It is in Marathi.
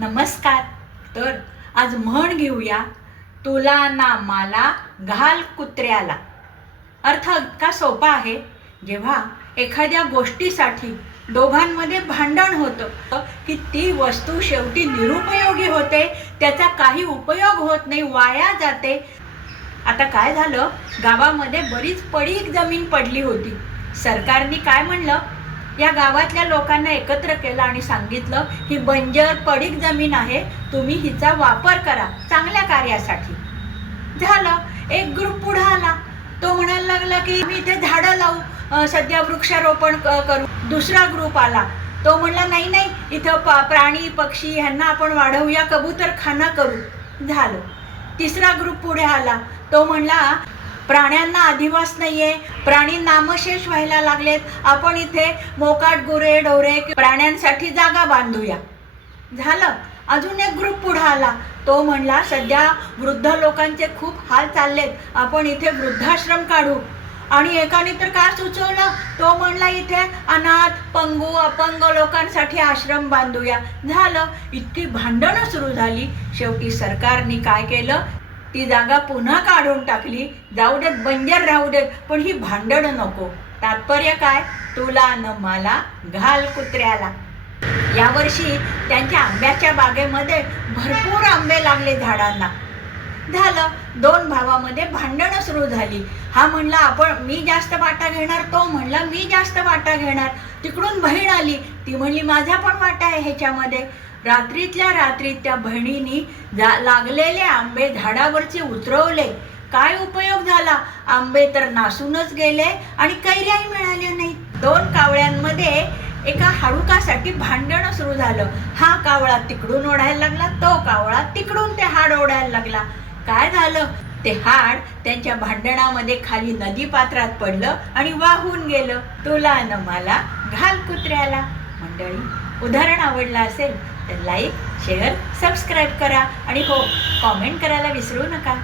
नमस्कार. तर आज म्हण घेऊया, तुला ना मला घाल कुत्र्याला. अर्थ इतका सोपा आहे. जेव्हा एखाद्या गोष्टीसाठी दोघांमध्ये भांडण होतं की ती वस्तू शेवटी निरुपयोगी होते, त्याचा काही उपयोग होत नाही, वाया जाते. आता काय झालं, गावामध्ये बरीच पडीक जमीन पडली होती. सरकारने काय म्हणलं, या गावातल्या लोकांना एकत्र केलं आणि सांगितलं ही बंजर पडीक जमीन आहे, तुम्ही हिचा वापर करा चांगल्या कार्यासाठी. झालं, एक ग्रुप पुढे आला. तो म्हणायला लागला की मी इथे झाडं लावू, सध्या वृक्षारोपण करू. दुसरा ग्रुप आला. तो म्हणला नाही नाही, इथं प्राणी पक्षी ह्यांना आपण वाढवूया, कबूतरखाना करू. झालं. तिसरा ग्रुप पुढे आला. तो म्हणला प्राण्यांना अधिवास नाहीये, प्राणी नामशेष व्हायला लागलेत, आपण इथे मोकाट गुरे ढोरे प्राण्यांसाठी जागा बांधूया. झालं. अजून एक ग्रुप पुढे आला. तो म्हणला सध्या वृद्ध लोकांचे खूप हाल चाललेत, आपण इथे वृद्धाश्रम काढू. आणि एकाने तर काय सुचवलं, तो म्हणला इथे अनाथ पंगू अपंग लोकांसाठी आश्रम बांधूया. झालं. इतकी भांडणं सुरू झाली. शेवटी सरकारने काय केलं, ती जागा पुन्हा काढून टाकली. जाऊ देत, बंजर राहू देत, पण ही भांडणं नको. तात्पर्य काय, तुला न मला घाल कुत्र्याला. यावर्षी त्यांच्या आंब्याच्या बागेमध्ये भरपूर आंबे लागले झाडांना. झालं. दोन भावामध्ये भांडणं सुरू झाली. हा म्हणला मी जास्त वाटा घेणार, तो म्हणला मी जास्त वाटा घेणार. तिकडून बहीण आली. ती म्हणली माझा पण वाटा आहे ह्याच्यामध्ये. रात्रीतल्या रात्रीत त्या बहिणीनी लागलेले आंबे झाडावरचे उतरवले. काय उपयोग झाला, आंबे तर नासूनच गेले आणि कैऱ्याही मिळाल्या नाही. दोन कावळ्यांमध्ये एका हाडुकासाठी भांडणं सुरू झालं. हा कावळा तिकडून ओढायला लागला, तो कावळा तिकडून ते हाड ओढायला लागला. काय झालं, ते हाड त्यांच्या भांडणामध्ये खाली नदी पात्रात पडलं आणि वाहून गेलं. तुला न मला घाल कुत्र्याला. मंडळी, उदाहरण आवडलं असेल तर लाईक शेअर सबस्क्राईब करा आणि हो, कॉमेंट करायला विसरू नका.